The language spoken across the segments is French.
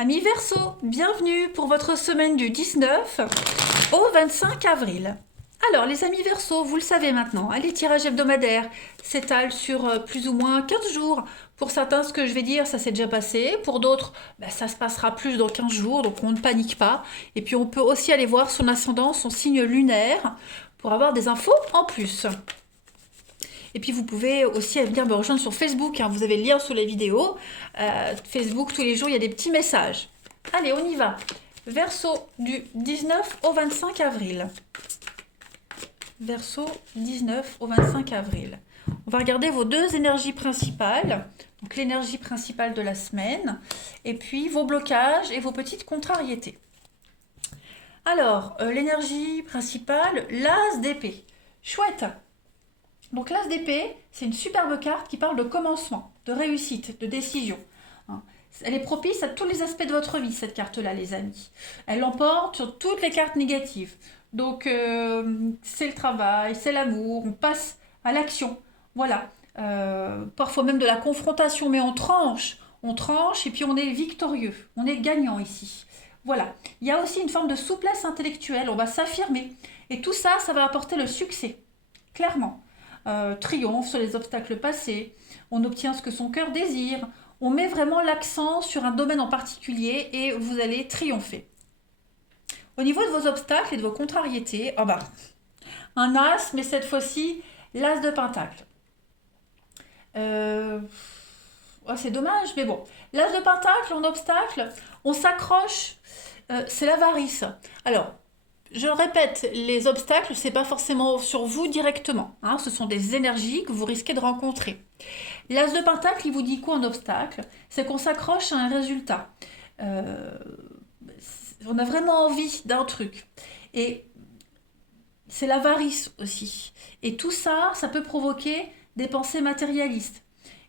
Amis Verseau, bienvenue pour votre semaine du 19 au 25 avril. Alors les amis Verseau, vous le savez maintenant, les tirages hebdomadaires s'étalent sur plus ou moins 15 jours. Pour certains, ce que je vais dire, ça s'est déjà passé. Pour d'autres, ça se passera plus dans 15 jours, donc on ne panique pas. Et puis on peut aussi aller voir son ascendant, son signe lunaire, pour avoir des infos en plus. Et puis vous pouvez aussi venir me rejoindre sur Facebook, vous avez le lien sous la vidéo. Facebook, tous les jours, il y a des petits messages. Allez, on y va. Verseau du 19 au 25 avril. Verseau 19 au 25 avril. On va regarder vos deux énergies principales. Donc l'énergie principale de la semaine. Et puis vos blocages et vos petites contrariétés. Alors, l'énergie principale, l'as d'épée. Chouette. Donc l'as d'épée, c'est une superbe carte qui parle de commencement, de réussite, de décision. Elle est propice à tous les aspects de votre vie, cette carte-là, les amis. Elle l'emporte sur toutes les cartes négatives. Donc c'est le travail, c'est l'amour, on passe à l'action. Voilà. Parfois même de la confrontation, mais on tranche et puis on est victorieux, on est gagnant ici. Voilà. Il y a aussi une forme de souplesse intellectuelle, on va s'affirmer. Et tout ça, ça va apporter le succès, clairement. Triomphe sur les obstacles passés, on obtient ce que son cœur désire, on met vraiment l'accent sur un domaine en particulier et vous allez triompher. Au niveau de vos obstacles et de vos contrariétés, un as, mais cette fois-ci, l'as de pentacle. C'est dommage, mais bon. L'as de pentacle, en obstacle, on s'accroche, c'est l'avarice. Alors, je le répète, les obstacles, c'est pas forcément sur vous directement. Ce sont des énergies que vous risquez de rencontrer. L'as de pentacle, il vous dit quoi en obstacle? C'est qu'on s'accroche à un résultat. On a vraiment envie d'un truc. Et c'est l'avarice aussi. Et tout ça, ça peut provoquer des pensées matérialistes.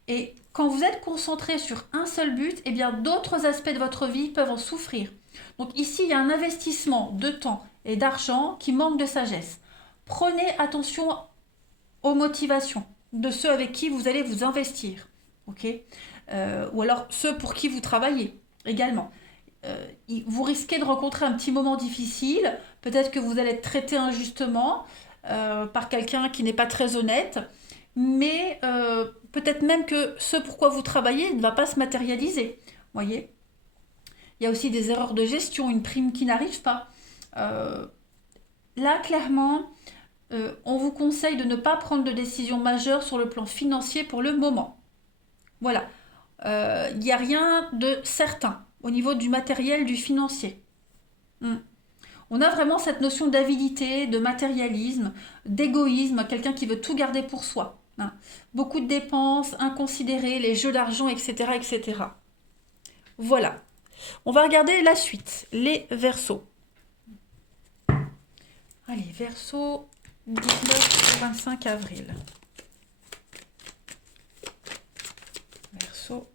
Et quand vous êtes concentré sur un seul but, eh bien d'autres aspects de votre vie peuvent en souffrir. Donc ici, il y a un investissement de temps et d'argent qui manque de sagesse. Prenez attention aux motivations de ceux avec qui vous allez vous investir. Ou alors ceux pour qui vous travaillez également. Vous risquez de rencontrer un petit moment difficile. Peut-être que vous allez être traité injustement par quelqu'un qui n'est pas très honnête. Mais peut-être même que ce pourquoi vous travaillez ne va pas se matérialiser. Voyez, il y a aussi des erreurs de gestion, une prime qui n'arrive pas. Là, clairement, on vous conseille de ne pas prendre de décision majeure sur le plan financier pour le moment. Voilà. Il n'y a rien de certain au niveau du matériel, du financier. On a vraiment cette notion d'avidité, de matérialisme, d'égoïsme, quelqu'un qui veut tout garder pour soi. Beaucoup de dépenses inconsidérées, les jeux d'argent, etc., etc. Voilà. On va regarder la suite, les Verseaux. Allez, Verseau, 19 au 25 avril. Verseau,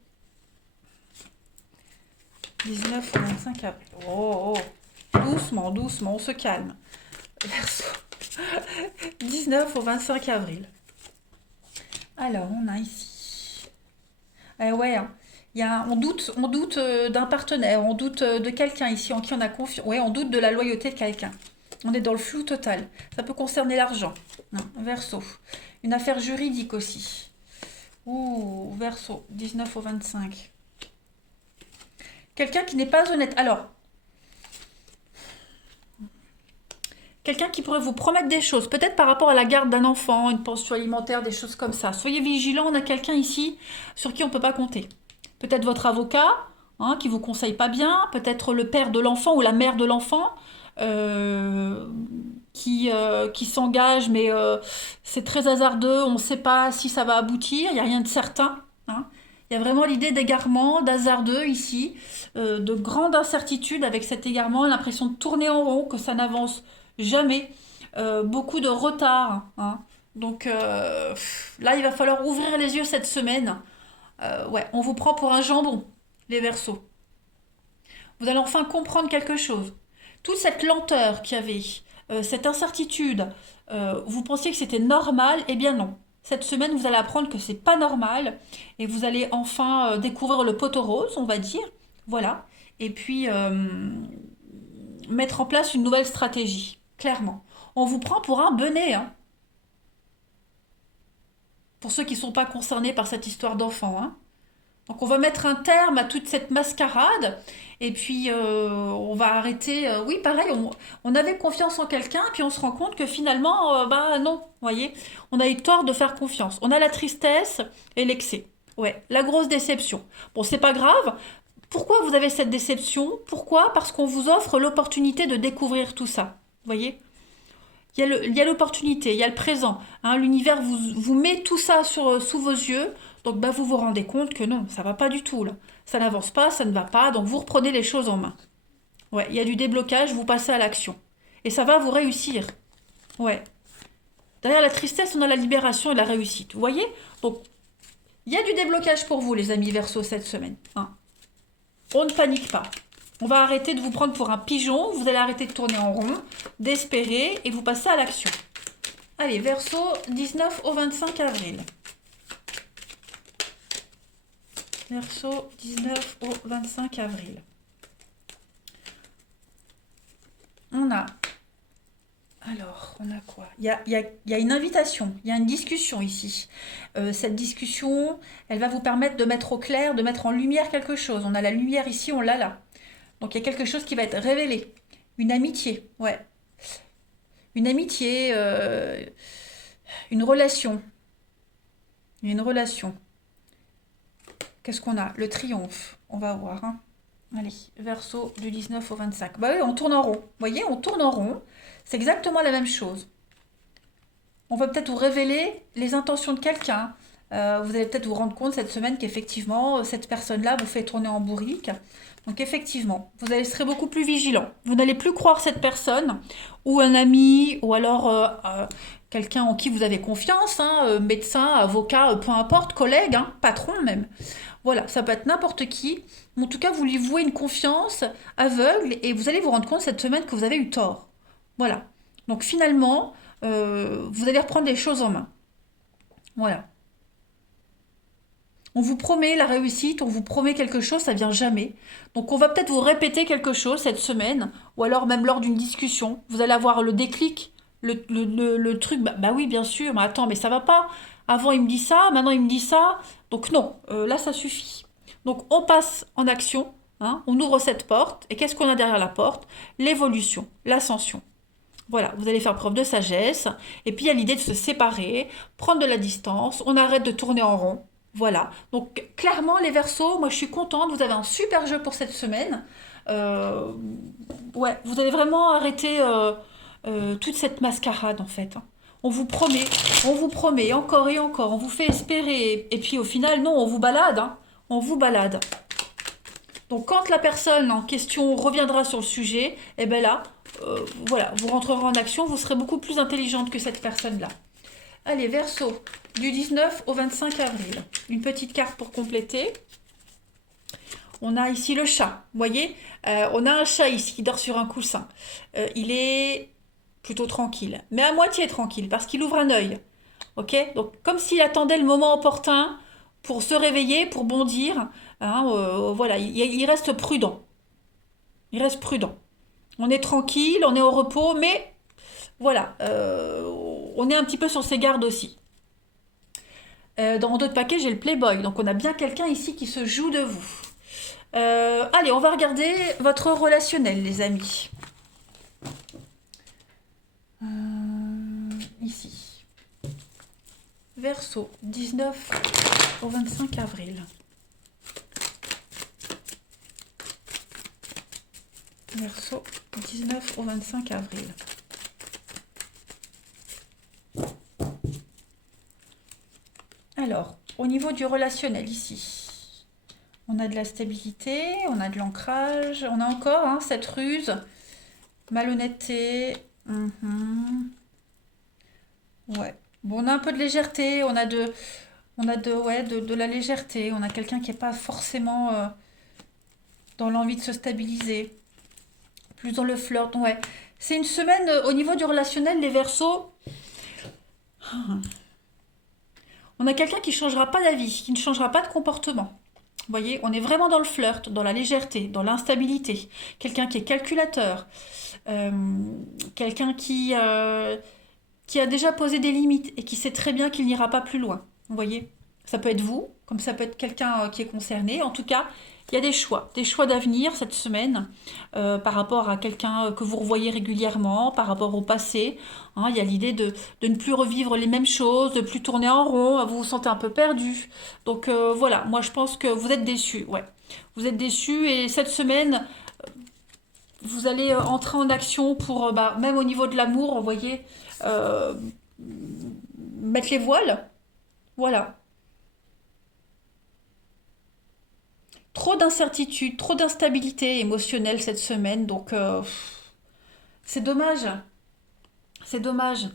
19 au 25 avril. Oh. Doucement, doucement, on se calme. Verseau, 19 au 25 avril. Alors, on a ici. On doute d'un partenaire, on doute de quelqu'un ici en qui on a confiance. On doute de la loyauté de quelqu'un. On est dans le flou total. Ça peut concerner l'argent. Verseau. Une affaire juridique aussi. Verseau, 19 au 25. Quelqu'un qui n'est pas honnête. Alors, quelqu'un qui pourrait vous promettre des choses, peut-être par rapport à la garde d'un enfant, une pension alimentaire, des choses comme ça. Soyez vigilants, on a quelqu'un ici sur qui on ne peut pas compter. Peut-être votre avocat, qui ne vous conseille pas bien, peut-être le père de l'enfant ou la mère de l'enfant, qui s'engage, mais c'est très hasardeux, on ne sait pas si ça va aboutir, il n'y a rien de certain. Il y a vraiment l'idée d'égarement, d'hasardeux ici, de grande incertitude avec cet égarement, l'impression de tourner en rond, que ça n'avance jamais, beaucoup de retard. Donc là, il va falloir ouvrir les yeux cette semaine. On vous prend pour un jambon, les Verseaux. Vous allez enfin comprendre quelque chose. Toute cette lenteur qu'il y avait, cette incertitude, vous pensiez que c'était normal, eh bien non. Cette semaine, vous allez apprendre que c'est pas normal et vous allez enfin découvrir le poteau rose, on va dire. Voilà. et puis mettre en place une nouvelle stratégie, clairement. On vous prend pour un benet, hein, pour ceux qui ne sont pas concernés par cette histoire d'enfant, hein. Donc on va mettre un terme à toute cette mascarade et puis on va arrêter. Oui, pareil, on avait confiance en quelqu'un, puis on se rend compte que finalement, bah non, vous voyez, on a eu tort de faire confiance. On a la tristesse et l'excès. Ouais, la grosse déception. Bon, c'est pas grave. Pourquoi vous avez cette déception? Pourquoi? Parce qu'on vous offre l'opportunité de découvrir tout ça. Vous voyez? Il y a l'opportunité, il y a le présent, hein. L'univers vous met tout ça sous vos yeux. Donc bah, vous vous rendez compte que non, ça va pas du tout là. Ça n'avance pas, ça ne va pas. Donc vous reprenez les choses en main. Ouais, il y a du déblocage, vous passez à l'action. Et ça va vous réussir. Ouais. Derrière la tristesse, on a la libération et la réussite. Vous voyez? Donc il y a du déblocage pour vous, les amis Verseau, cette semaine, hein. On ne panique pas. On va arrêter de vous prendre pour un pigeon, vous allez arrêter de tourner en rond, d'espérer et vous passez à l'action. Allez, Verseau, 19 au 25 avril. Verseau, 19 au 25 avril. On a... Alors, on a quoi? Il y a une invitation, il y a une discussion ici. Cette discussion, elle va vous permettre de mettre au clair, de mettre en lumière quelque chose. On a la lumière ici, on l'a là. Donc il y a quelque chose qui va être révélé. Une amitié, ouais. Une amitié, une relation. Une relation. Qu'est-ce qu'on a? Le triomphe. On va voir, hein. Allez, Verseau du 19 au 25. Bah oui, on tourne en rond. Vous voyez, on tourne en rond. C'est exactement la même chose. On va peut-être vous révéler les intentions de quelqu'un. Vous allez peut-être vous rendre compte cette semaine qu'effectivement, cette personne-là vous fait tourner en bourrique. Donc effectivement, vous allez serez beaucoup plus vigilant. Vous n'allez plus croire cette personne, ou un ami, ou alors quelqu'un en qui vous avez confiance, hein, médecin, avocat, peu importe, collègue, hein, patron même. Voilà, ça peut être n'importe qui. En tout cas, vous lui vouez une confiance aveugle et vous allez vous rendre compte cette semaine que vous avez eu tort. Voilà. Donc finalement, vous allez reprendre les choses en main. Voilà. On vous promet la réussite, on vous promet quelque chose, ça vient jamais. Donc on va peut-être vous répéter quelque chose cette semaine, ou alors même lors d'une discussion. Vous allez avoir le déclic, le truc, bah oui bien sûr, mais attends, mais ça va pas. Avant il me dit ça, maintenant il me dit ça. Donc non, là ça suffit. Donc on passe en action, hein, on ouvre cette porte, et qu'est-ce qu'on a derrière la porte? L'évolution, l'ascension. Voilà, vous allez faire preuve de sagesse. Et puis il y a l'idée de se séparer, prendre de la distance, on arrête de tourner en rond. Voilà. Donc clairement les Verseaux, moi je suis contente, vous avez un super jeu pour cette semaine. Euh, ouais, vous allez vraiment arrêter toute cette mascarade en fait, hein. On vous promet encore et encore, on vous fait espérer. Et puis au final, non, on vous balade, hein. On vous balade. Donc quand la personne en question reviendra sur le sujet, et bien là, voilà, vous rentrerez en action, vous serez beaucoup plus intelligente que cette personne-là. Allez, Verseau, du 19 au 25 avril. Une petite carte pour compléter. On a ici le chat, vous voyez, on a un chat ici qui dort sur un coussin. Il est plutôt tranquille, mais à moitié tranquille, parce qu'il ouvre un œil. Ok? Donc comme s'il attendait le moment opportun pour se réveiller, pour bondir, hein, voilà, il reste prudent. Il reste prudent. On est tranquille, on est au repos, mais voilà, on est un petit peu sur ses gardes aussi. Dans d'autres paquets, j'ai le Playboy, donc on a bien quelqu'un ici qui se joue de vous. Allez, on va regarder votre relationnel, les amis. Ici. Verseau, 19 au 25 avril. Verseau, 19 au 25 avril. Alors, au niveau du relationnel ici, on a de la stabilité, on a de l'ancrage, on a encore hein, cette ruse, malhonnêteté. Ouais. Bon, on a un peu de légèreté, on a de la légèreté, on a quelqu'un qui n'est pas forcément dans l'envie de se stabiliser, plus dans le flirt. Ouais. C'est une semaine au niveau du relationnel, les Verseaux. On a quelqu'un qui ne changera pas d'avis, qui ne changera pas de comportement. Vous voyez, on est vraiment dans le flirt, dans la légèreté, dans l'instabilité. Quelqu'un qui est calculateur, euh, quelqu'un qui a déjà posé des limites et qui sait très bien qu'il n'ira pas plus loin. Vous voyez, ça peut être vous, comme ça peut être quelqu'un qui est concerné. En tout cas, il y a des choix d'avenir cette semaine par rapport à quelqu'un que vous revoyez régulièrement, par rapport au passé. Hein, il y a l'idée de ne plus revivre les mêmes choses, de plus tourner en rond, vous vous sentez un peu perdu. Donc voilà, moi je pense que vous êtes déçus, ouais. Vous êtes déçus et cette semaine, vous allez entrer en action pour, même au niveau de l'amour, vous voyez, euh, mettre les voiles. Voilà. Trop d'incertitude, trop d'instabilité émotionnelle cette semaine, donc c'est dommage. C'est dommage.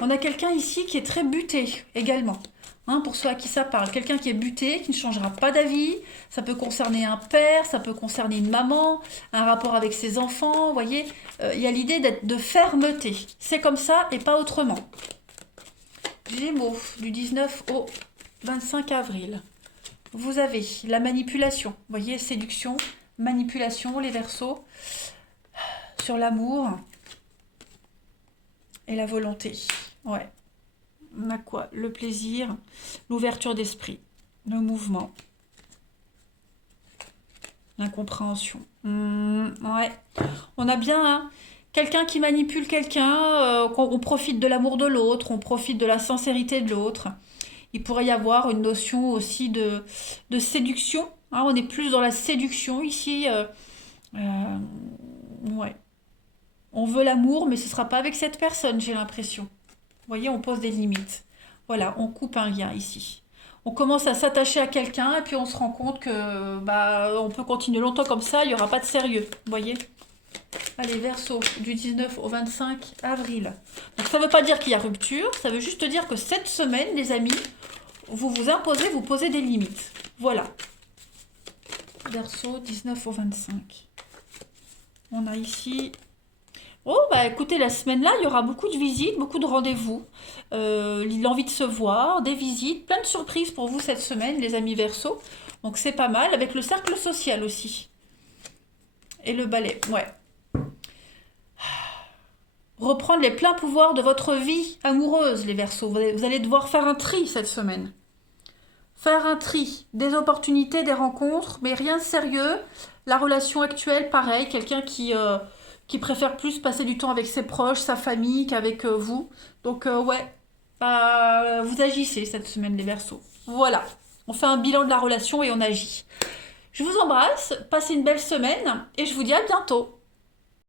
On a quelqu'un ici qui est très buté également. Hein, pour ceux à qui ça parle. Quelqu'un qui est buté, qui ne changera pas d'avis. Ça peut concerner un père, ça peut concerner une maman, un rapport avec ses enfants. Vous voyez, il y a l'idée de fermeté. C'est comme ça et pas autrement. Gémeaux, du 19 au 25 avril. Vous avez la manipulation. Vous voyez, séduction, manipulation, les Verseaux. Sur l'amour et la volonté. Ouais. On a quoi? Le plaisir, l'ouverture d'esprit, le mouvement, l'incompréhension. Ouais. On a bien hein, quelqu'un qui manipule quelqu'un, on profite de l'amour de l'autre, on profite de la sincérité de l'autre. Il pourrait y avoir une notion aussi de séduction. Hein, on est plus dans la séduction ici. Ouais. On veut l'amour, mais ce ne sera pas avec cette personne, j'ai l'impression. Vous voyez, on pose des limites. Voilà, on coupe un lien ici. On commence à s'attacher à quelqu'un et puis on se rend compte que on peut continuer longtemps comme ça, il n'y aura pas de sérieux. Vous voyez? Allez, Verseau, du 19 au 25 avril. Donc ça ne veut pas dire qu'il y a rupture, ça veut juste dire que cette semaine, les amis, vous vous imposez, vous posez des limites. Voilà. Verseau, 19 au 25. On a ici... Oh, écoutez, la semaine-là, il y aura beaucoup de visites, beaucoup de rendez-vous, l'envie de se voir, des visites, plein de surprises pour vous cette semaine, les amis Verseau. Donc c'est pas mal, avec le cercle social aussi. Et le balai, ouais. Reprendre les pleins pouvoirs de votre vie amoureuse, les Verseaux. Vous allez devoir faire un tri cette semaine. Faire un tri, des opportunités, des rencontres, mais rien de sérieux. La relation actuelle, pareil, quelqu'un qui préfère plus passer du temps avec ses proches, sa famille, qu'avec vous. Donc ouais, vous agissez cette semaine, les Verseaux. Voilà, on fait un bilan de la relation et on agit. Je vous embrasse, passez une belle semaine et je vous dis à bientôt.